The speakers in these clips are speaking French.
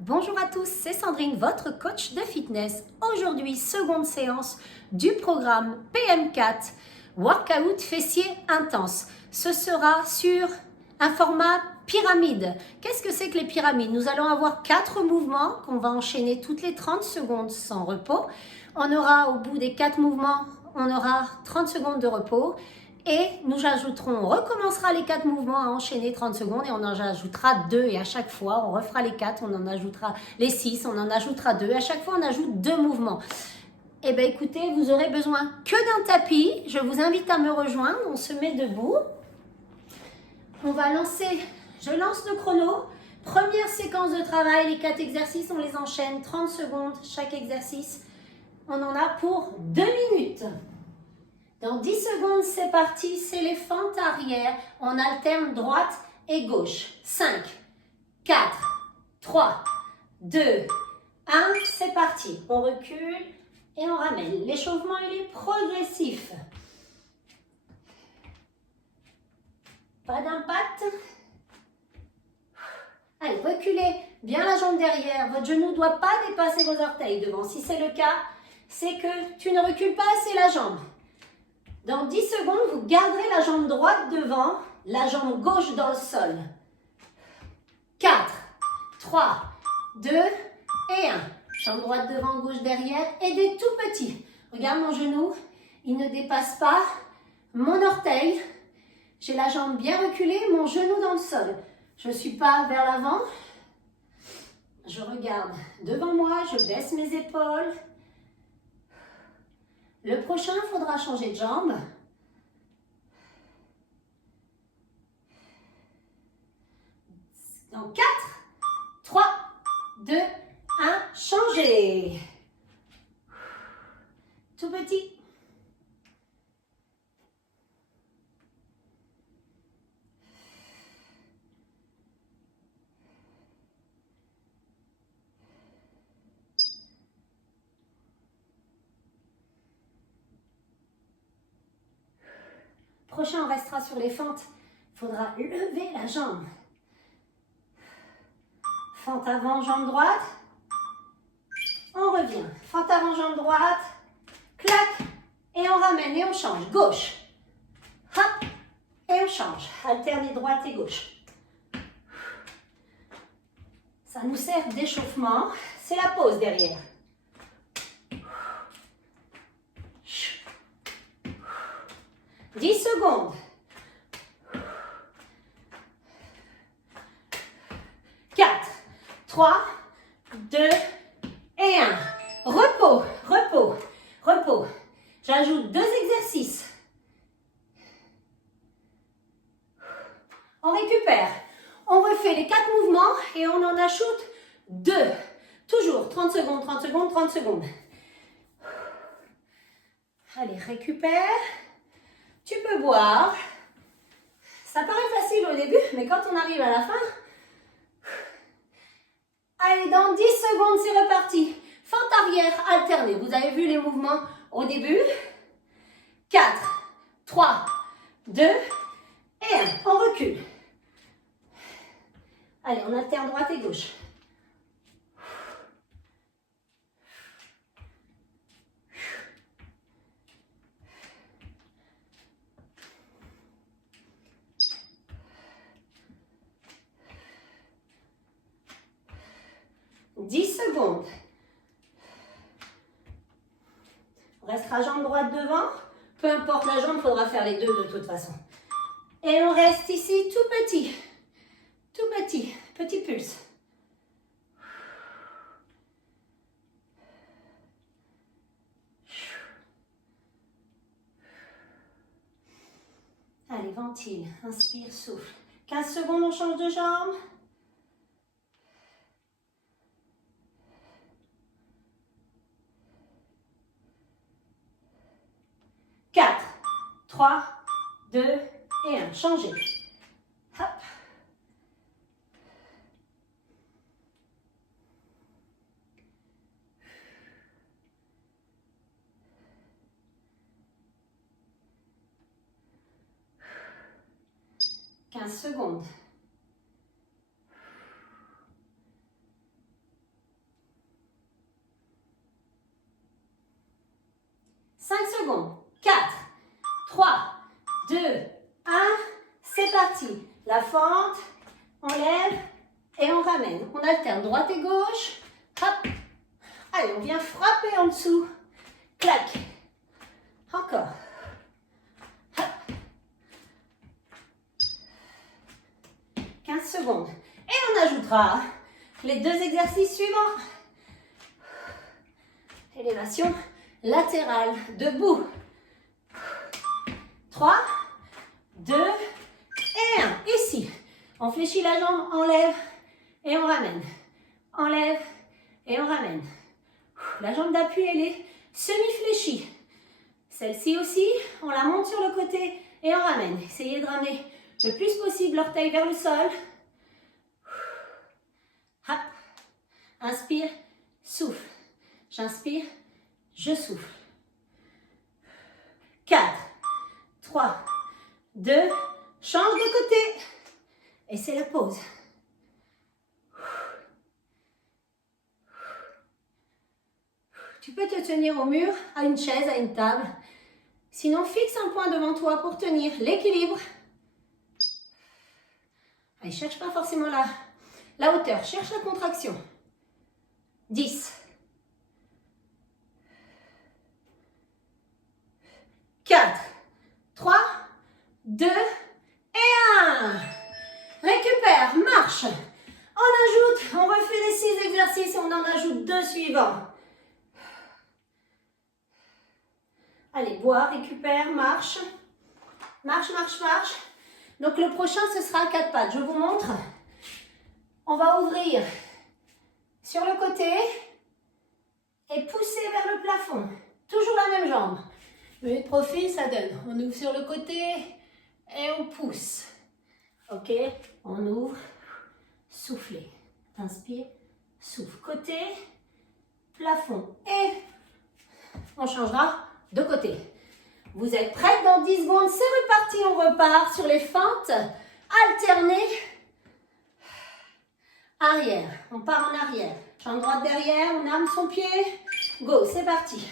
Bonjour à tous, c'est Sandrine, votre coach de fitness. Aujourd'hui, seconde séance du programme PM4, Workout fessier intense. Ce sera sur un format pyramide. Qu'est-ce que c'est que les pyramides? Nous allons avoir 4 mouvements qu'on va enchaîner toutes les 30 secondes sans repos. On aura au bout des 4 mouvements, on aura 30 secondes de repos. Et nous ajouterons, on recommencera les 4 mouvements à enchaîner 30 secondes et on en ajoutera 2 et à chaque fois on refera les 4, on en ajoutera les 6, on en ajoutera 2. À chaque fois on ajoute 2 mouvements. Eh bien écoutez, vous aurez besoin que d'un tapis. Je vous invite à me rejoindre, on se met debout. On va lancer, je lance le chrono. Première séquence de travail, les 4 exercices, on les enchaîne, 30 secondes chaque exercice. On en a pour 2 minutes. Dans 10 secondes, c'est parti, c'est les fentes arrière. On alterne droite et gauche. 5, 4, 3, 2, 1, c'est parti. On recule et on ramène. L'échauffement, il est progressif. Pas d'impact. Allez, reculez bien la jambe derrière. Votre genou ne doit pas dépasser vos orteils devant. Si c'est le cas, c'est que tu ne recules pas assez la jambe. Dans 10 secondes, vous garderez la jambe droite devant, la jambe gauche dans le sol. 4, 3, 2 et 1. Jambe droite devant, gauche derrière et des tout petits. Regarde mon genou, il ne dépasse pas mon orteil. J'ai la jambe bien reculée, mon genou dans le sol. Je ne suis pas vers l'avant. Je regarde devant moi, je baisse mes épaules. Le prochain, il faudra changer de jambe. Dans 4, 3, 2, 1, changez. Tout petit. Prochain, on restera sur les fentes. Il faudra lever la jambe. Fente avant, jambe droite. On revient. Fente avant, jambe droite. Clac. Et on ramène et on change. Gauche. Hop. Et on change. Alternez droite et gauche. Ça nous sert d'échauffement. C'est la pause derrière. « 10 secondes. 4, 3, 2 et 1. Repos, repos, repos. J'ajoute 2 exercices. On récupère. On refait les 4 mouvements et on en ajoute 2. Toujours 30 secondes, 30 secondes, 30 secondes. Allez, récupère. Tu peux boire. Ça paraît facile au début, mais quand on arrive à la fin... Allez, dans 10 secondes, c'est reparti. Fente arrière alternée. Vous avez vu les mouvements au début. 4, 3, 2 et 1. On recule. Allez, on alterne droite et gauche. Secondes. On restera jambe droite devant. Peu importe la jambe, il faudra faire les deux de toute façon. Et on reste ici tout petit. Tout petit. Petit pulse. Allez, ventile. Inspire, souffle. 15 secondes, on change de jambe. 4, 3, 2 et 1. Changez. Hop. « 15 secondes. 2, 1. C'est parti. La fente, on lève et on ramène. On alterne droite et gauche. Hop. Allez, on vient frapper en dessous. Clac. Encore. Hop. 15 secondes. Et on ajoutera les deux exercices suivants. Élévation latérale, debout. 3, 2 et 1. Ici, on fléchit la jambe, on lève et on ramène. On lève et on ramène. La jambe d'appui, elle est semi-fléchie. Celle-ci aussi, on la monte sur le côté et on ramène. Essayez de ramener le plus possible l'orteil vers le sol. Hop. Inspire, souffle. J'inspire, je souffle. 4, 3, 2, change de côté. Et c'est la pause. Tu peux te tenir au mur, à une chaise, à une table. Sinon, fixe un point devant toi pour tenir l'équilibre. Allez, cherche pas forcément la hauteur, cherche la contraction. 10. 4, 3, 2 et 1. Récupère, marche. On ajoute, on refait les 6 exercices et on en ajoute 2 suivants. Allez, bois, récupère, marche. Marche, marche, marche. Donc le prochain, ce sera 4 pattes. Je vous montre. On va ouvrir sur le côté et pousser vers le plafond. Toujours la même jambe. Le profil, ça donne. On ouvre sur le côté et on pousse. Ok, on ouvre, soufflez. Inspire, souffle. Côté, plafond. Et on changera de côté. Vous êtes prêts? Dans 10 secondes, c'est reparti. On repart sur les fentes alternées. Arrière. On part en arrière. Jambe droite derrière. On arme son pied. Go, c'est parti.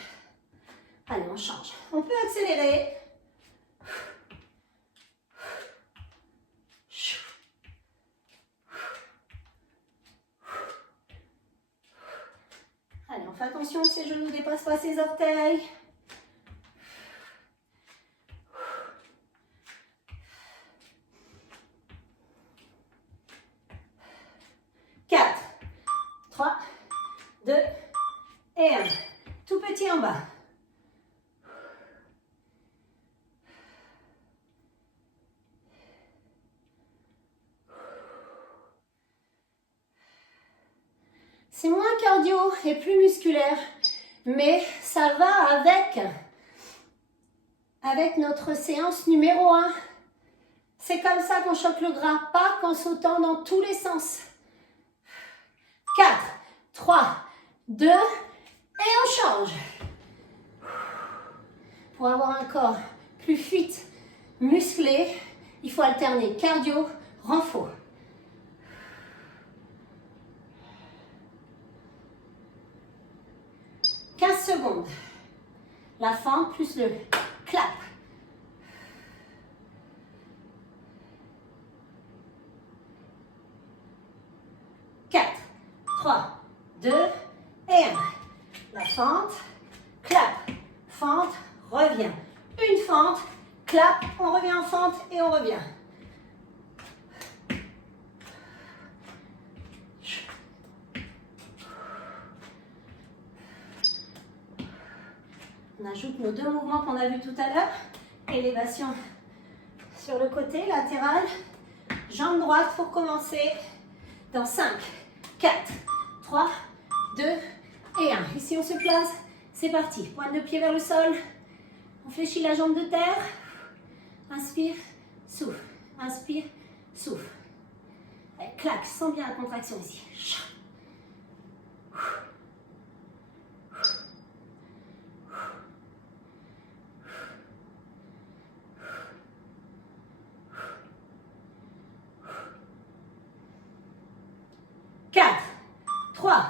Allez, on change. On peut accélérer. Allez, on fait attention que ses genoux ne dépassent pas ses orteils. Quatre, 3, 2 et 1. Tout petit en bas. C'est moins cardio et plus musculaire, mais ça va avec notre séance numéro 1. C'est comme ça qu'on choque le gras, pas qu'en sautant dans tous les sens. 4, 3, 2 et on change. Pour avoir un corps plus fit, musclé, il faut alterner cardio, renfort. 15 secondes. La fente plus le clap. Quatre, 3, 2 et 1. La fente, clap, fente, revient. Une fente, clap, on revient en fente et on revient. On ajoute nos 2 mouvements qu'on a vus tout à l'heure. Élévation sur le côté, latéral. Jambe droite pour commencer. Dans 5, 4, 3, 2 et 1. Ici, on se place. C'est parti. Pointe de pied vers le sol. On fléchit la jambe de terre. Inspire, souffle. Inspire, souffle. Allez, claque. Sens bien la contraction ici. 4, 3,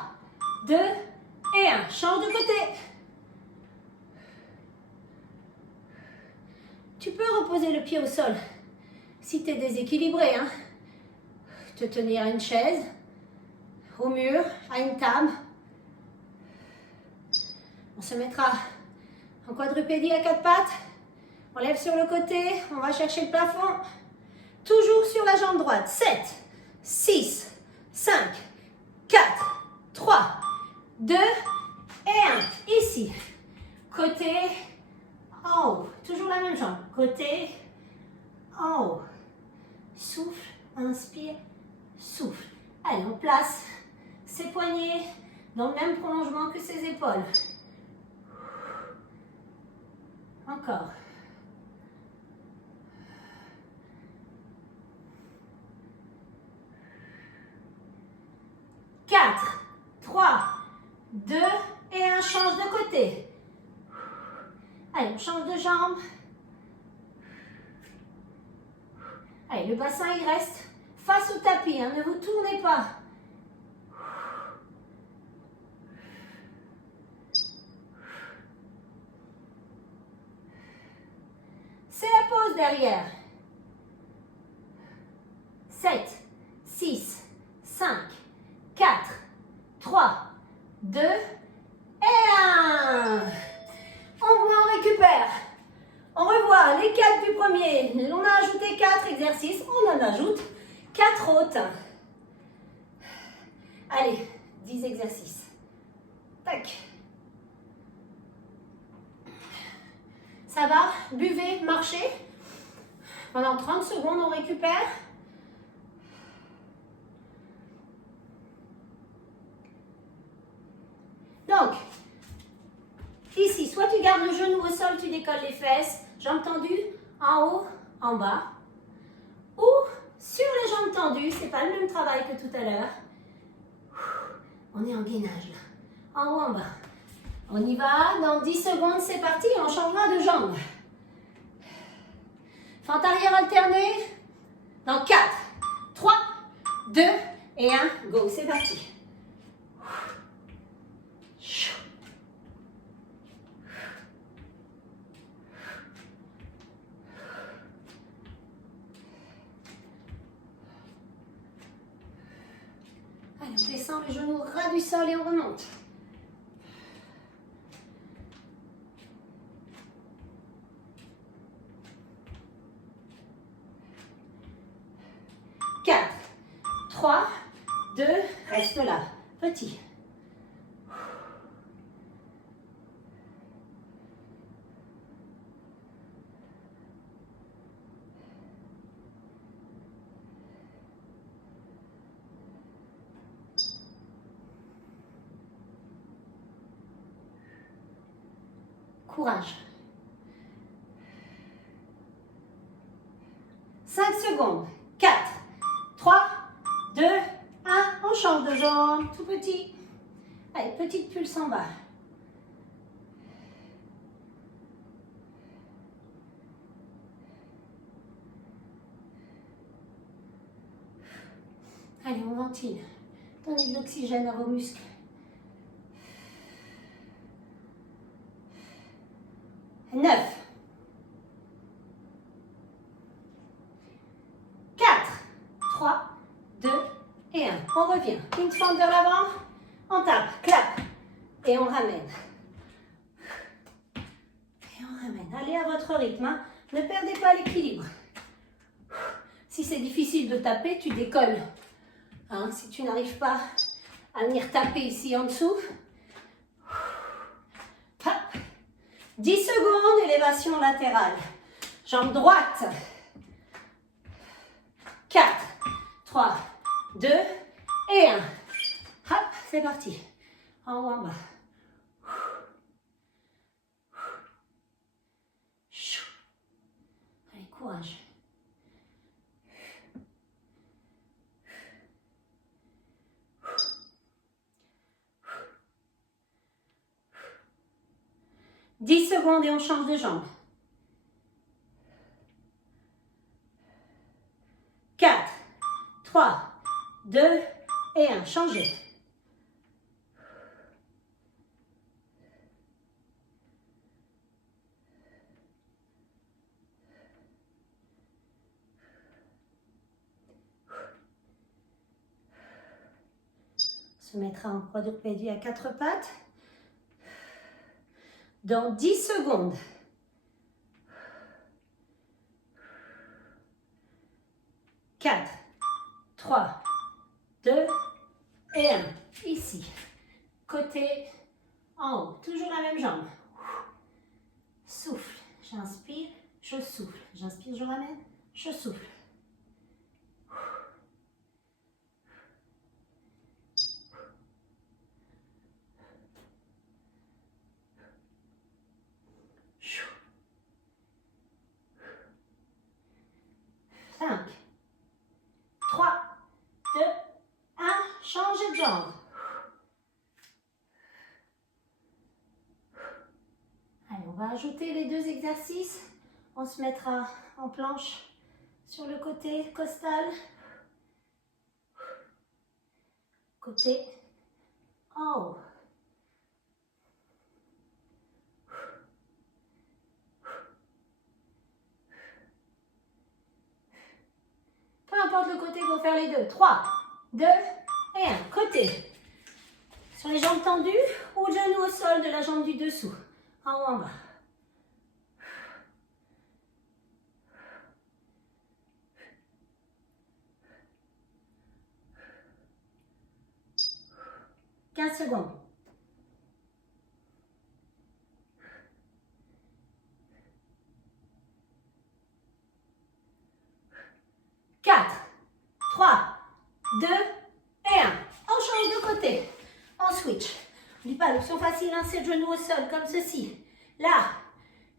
2 et 1. Change de côté. Tu peux poser le pied au sol. Si tu es déséquilibré, hein, te tenir à une chaise, au mur, à une table. On se mettra en quadrupédie à quatre pattes. On lève sur le côté, on va chercher le plafond. Toujours sur la jambe droite. 7, 6, 5, 4, 3, 2 et 1. Ici. Côté, en haut. Toujours la même jambe. Côté, en haut. Souffle, inspire, souffle. Allez, on place ses poignets dans le même prolongement que ses épaules. Encore. 4, 3, 2 et 1. Change de côté. Allez, on change de jambe. Allez, le bassin, il reste face au tapis. Hein, ne vous tournez pas. C'est la pause derrière. 7, 6, 5, 4, 3, 2 et 1. On récupère. On revoit les 4 du premier. On a ajouté 4 exercices. On en ajoute 4 autres. Allez, 10 exercices. Tac. Ça va? Buvez, marchez. Pendant 30 secondes, on récupère. Donc, ici, soit tu gardes le genou au sol, tu décolles les fesses, jambes tendues, en haut, en bas. Ou sur les jambes tendues, c'est pas le même travail que tout à l'heure. On est en gainage là, en haut, en bas. On y va, dans 10 secondes, c'est parti, on changera de jambe. Fente arrière alternée, dans 4, 3, 2 et 1, go, c'est parti. Allez, on descend les genoux ras du sol et on remonte. Quatre, 3, 2, reste là. Petit. Courage. 5 secondes. 4, 3, 2, 1. On change de jambe. Tout petit. Allez, petite pulse en bas. Allez, on ventile. Donnez de l'oxygène à vos muscles. Neuf. 4, 3, 2 et 1. On revient. Une fente vers l'avant. On tape, clap. Et on ramène. Et on ramène. Allez à votre rythme. Hein. Ne perdez pas l'équilibre. Si c'est difficile de taper, tu décolles. Hein, si tu n'arrives pas à venir taper ici en dessous. Hop. 10 secondes, élévation latérale. Jambe droite. 4, 3, 2 et 1. Hop, c'est parti. En haut, en bas. Allez, courage. « 10 secondes et on change de jambe. 4, 3, 2 et 1. Changez. se mettra en quadrupédie à 4 pattes. Dans 10 secondes. 4, 3, 2 et 1. Ici. Côté en haut. Toujours la même jambe. Souffle. J'inspire, je souffle. J'inspire, je ramène, je souffle. Cinq, 3, 2, 1. Changez de jambe. Allez, on va ajouter les 2 exercices. On se mettra en planche sur le côté costal. Côté en haut. Peu importe le côté, il faut faire les deux. 3, 2 et 1. Côté. Sur les jambes tendues ou le genou au sol de la jambe du dessous. En haut, en bas. Secondes. 4, 3, 2 et 1. On change de côté. On switch. N'oublie pas, l'option facile, hein, c'est le genou au sol, comme ceci. Là,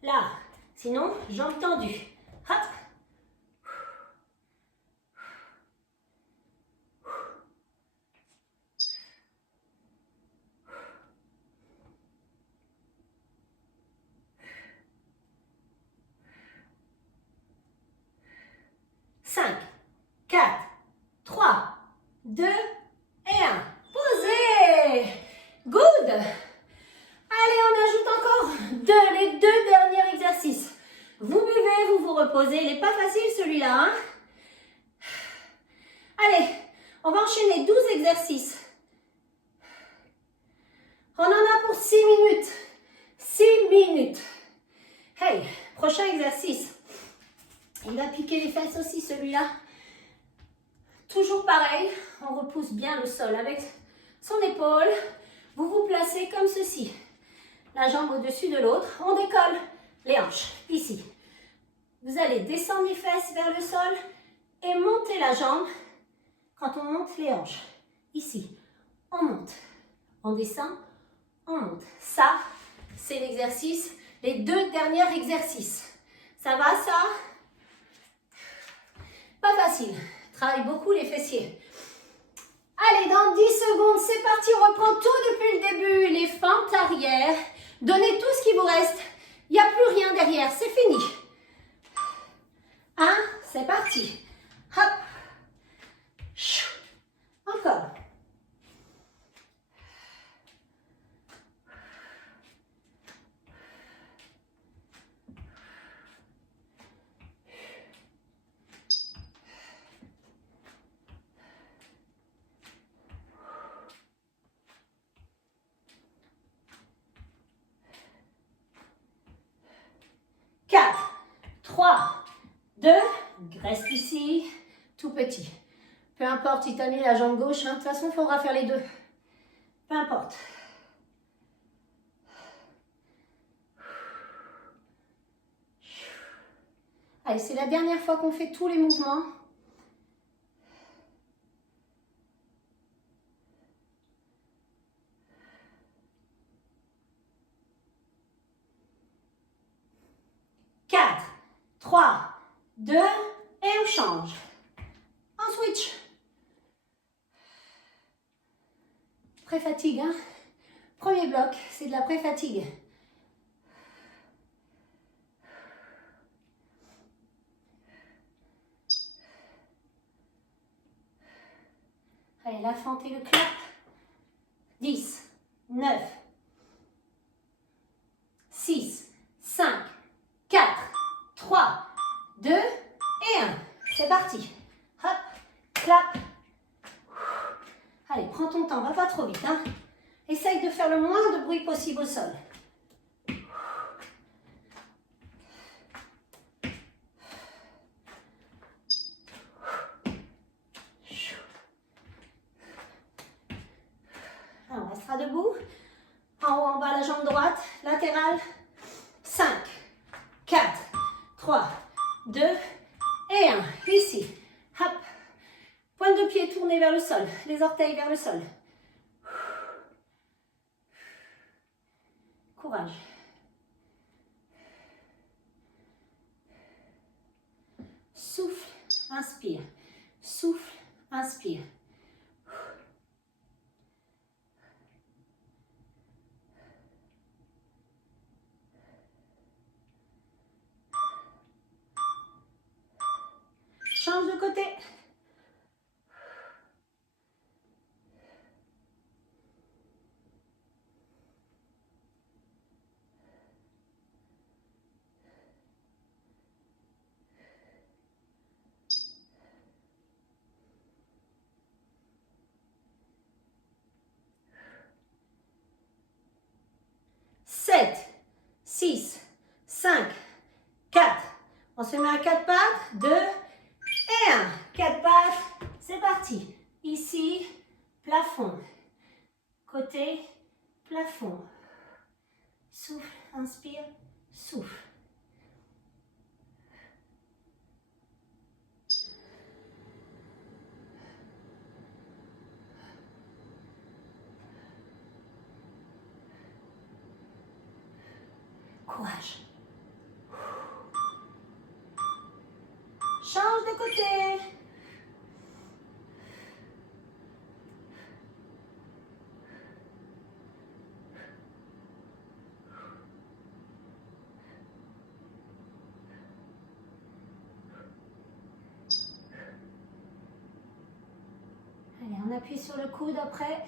là. Sinon, jambes tendues. Hop. Cinq, 4, 3, 2 et 1. Posez. Good. Allez, on ajoute encore les 2 derniers exercices. Vous buvez, vous vous reposez. Il n'est pas facile celui-là. Hein? Allez, on va enchaîner 12 exercices. On en a pour 6 minutes. 6 minutes. Hey, prochain exercice. Il va piquer les fesses aussi celui-là. Toujours pareil, on repousse bien le sol avec son épaule. Vous vous placez comme ceci. La jambe au-dessus de l'autre. On décolle les hanches, ici. Vous allez descendre les fesses vers le sol et monter la jambe quand on monte les hanches. Ici, on monte, on descend, on monte. Ça, c'est l'exercice, les 2 derniers exercices. Ça va, ça? Pas facile. Travaille beaucoup les fessiers. Allez, dans 10 secondes, c'est parti. On reprend tout depuis le début. Les fentes arrière. Donnez tout ce qui vous reste. Il n'y a plus rien derrière. C'est fini. 1, c'est parti. Hop. Encore. Reste ici, tout petit. Peu importe si tu as mis la jambe gauche, hein, de toute façon, il faudra faire les 2. Peu importe. Allez, c'est la dernière fois qu'on fait tous les mouvements. Quatre, 3, 2, et on change. On switch. Pré-fatigue, hein. Premier bloc, c'est de la pré-fatigue. Allez, la fente et le clap. 10, 9, 6, 5, 4, 3, 2 et 1. C'est parti. Hop, clap. Allez. Allez, prends ton temps, va pas trop vite. Hein. Essaye de faire le moins de bruit possible au sol. Alors, on restera debout. En haut, en bas, la jambe droite, latérale. 5, 4, 3, 2 et 1. Ici. Hop. Pointe de pied tournée vers le sol. Les orteils vers le sol. Courage. Souffle, inspire. Souffle, inspire. Change de côté. Sept, 6, 5, 4. On se met à 4 pattes. 2 et 1. 4 pattes. C'est parti. Ici, plafond. Côté, plafond. Souffle, inspire, souffle. Courage. Change de côté. Allez, on appuie sur le coude après.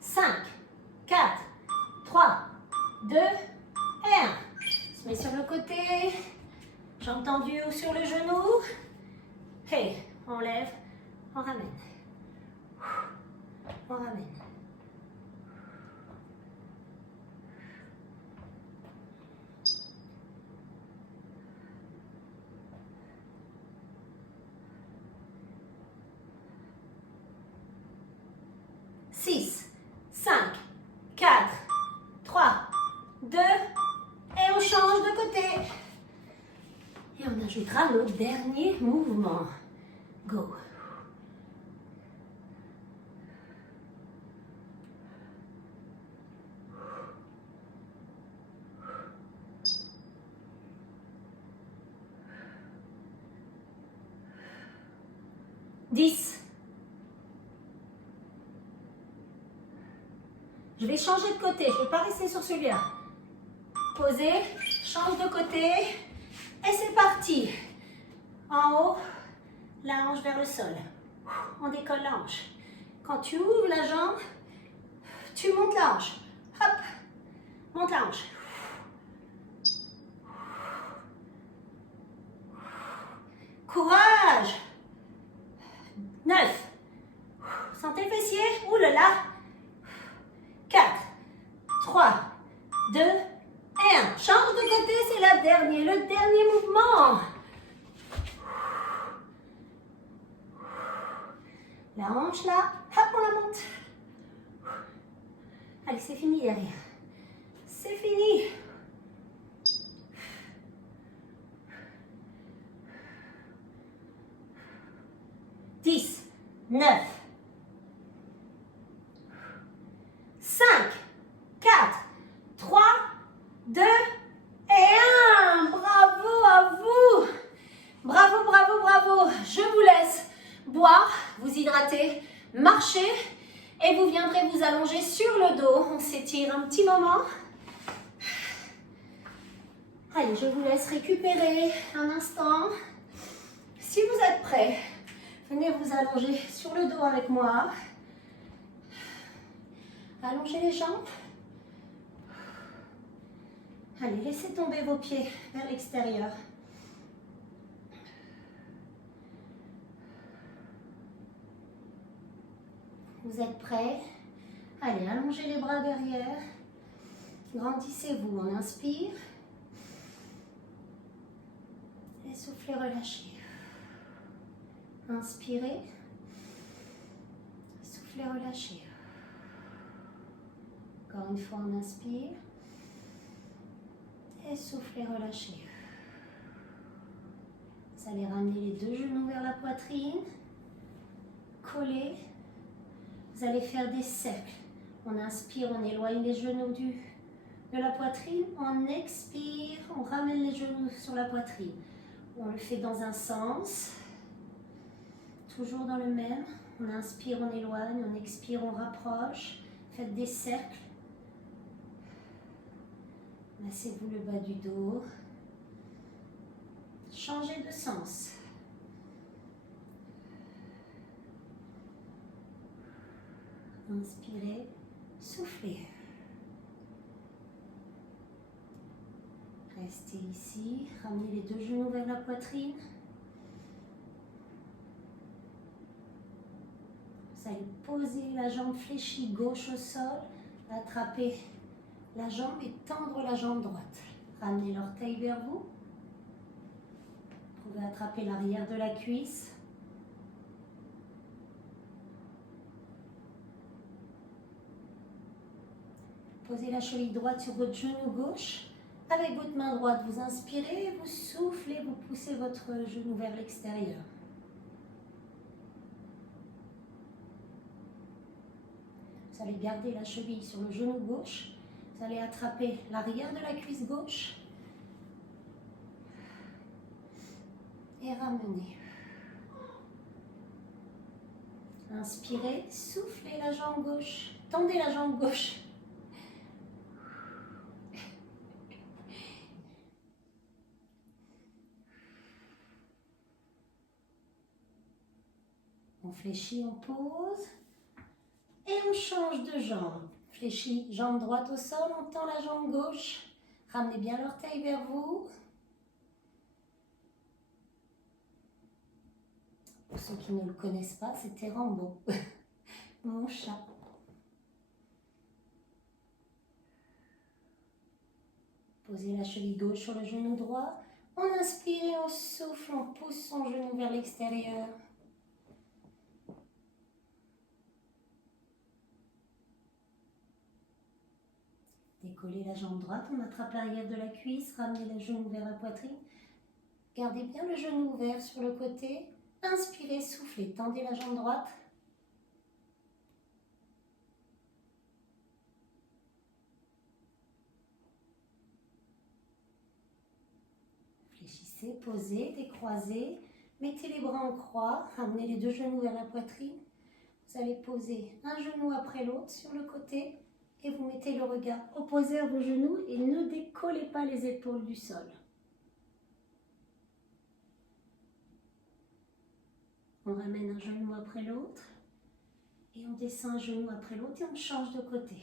Cinq, 4, 3, 2 et 1. On se met sur le côté. Jambes tendues ou sur le genou. Et on lève, on ramène. On ramène. Six, 5, 4, 3, 2 et on change de côté. Et on ajoutera le dernier mouvement. Go. Dix. Je vais changer de côté, je ne vais pas rester sur celui-là. Posez, change de côté et c'est parti. En haut, la hanche vers le sol. On décolle la hanche. Quand tu ouvres la jambe, tu montes la hanche. Hop, monte la hanche. Courage. 9. Sentez le fessier. Ouh là là. 4, 3, 2 et 1. Change de côté, c'est le dernier mouvement. La hanche là, hop, on la monte. Allez, c'est fini derrière. C'est fini. Dix, 9, 5, 4, 3, 2 et 1. Bravo à vous. Bravo, bravo, bravo. Je vous laisse boire, vous hydrater, marcher et vous viendrez vous allonger sur le dos. On s'étire un petit moment. Allez, je vous laisse récupérer un instant. Si vous êtes prêts, venez vous allonger sur le dos avec moi. Allongez les jambes. Allez, laissez tomber vos pieds vers l'extérieur. Vous êtes prêts? Allez, allongez les bras derrière. Grandissez-vous. On inspire. Et soufflez, relâchez. Inspirez. Soufflez, relâchez. Encore une fois, on inspire. Et soufflez, relâchez. Vous allez ramener les deux genoux vers la poitrine. Coller. Vous allez faire des cercles. On inspire, on éloigne les genoux de la poitrine. On expire, on ramène les genoux sur la poitrine. On le fait dans un sens. Toujours dans le même. On inspire, on éloigne. On expire, on rapproche. Faites des cercles. Massez-vous le bas du dos. Changez de sens. Inspirez, soufflez. Restez ici, ramenez les deux genoux vers la poitrine. Vous allez poser la jambe fléchie gauche au sol, attraper la jambe et tendre la jambe droite. Ramenez l'orteil vers vous. Vous pouvez attraper l'arrière de la cuisse. Posez la cheville droite sur votre genou gauche. Avec votre main droite, vous inspirez, vous soufflez, vous poussez votre genou vers l'extérieur. Vous allez garder la cheville sur le genou gauche. Vous allez attraper l'arrière de la cuisse gauche. Et ramener. Inspirez, soufflez la jambe gauche. Tendez la jambe gauche. On fléchit, on pose et on change de jambe. Fléchis, jambe droite au sol, on tend la jambe gauche. Ramenez bien l'orteil vers vous. Pour ceux qui ne le connaissent pas, c'était Rambo, mon chat. Posez la cheville gauche sur le genou droit. On inspire et on souffle, on pousse son genou vers l'extérieur. Décollez la jambe droite, on attrape l'arrière de la cuisse, ramenez le genou vers la poitrine. Gardez bien le genou ouvert sur le côté. Inspirez, soufflez, tendez la jambe droite. Fléchissez, posez, décroisez. Mettez les bras en croix, ramenez les deux genoux vers la poitrine. Vous allez poser un genou après l'autre sur le côté et vous mettez le regard opposé à vos genoux et ne décollez pas les épaules du sol. On ramène un genou après l'autre et on descend un genou après l'autre et on change de côté.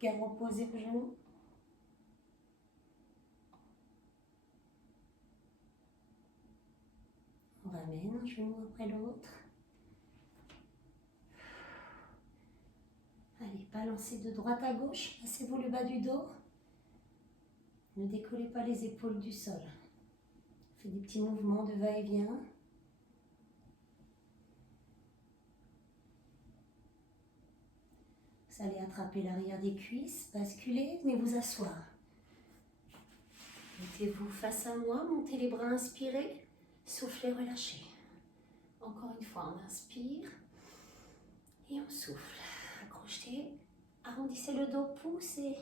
Regard opposé aux genoux. On ramène un genou après l'autre. Allez, balancez de droite à gauche, passez-vous le bas du dos. Ne décollez pas les épaules du sol. Faites des petits mouvements de va-et-vient. Vous allez attraper l'arrière des cuisses, basculer, venez vous asseoir. Mettez-vous face à moi, montez les bras, inspirez, soufflez, relâchez. Encore une fois, on inspire et on souffle. Accrochez, arrondissez le dos, poussez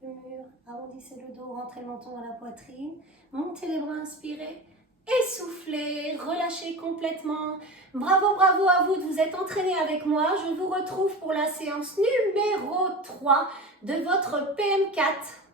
le mur, arrondissez le dos, rentrez le menton dans la poitrine, montez les bras, inspirez et soufflez, relâchez complètement. Bravo, bravo à vous de vous être entraînés avec moi. Je vous retrouve pour la séance numéro 3 de votre PM4.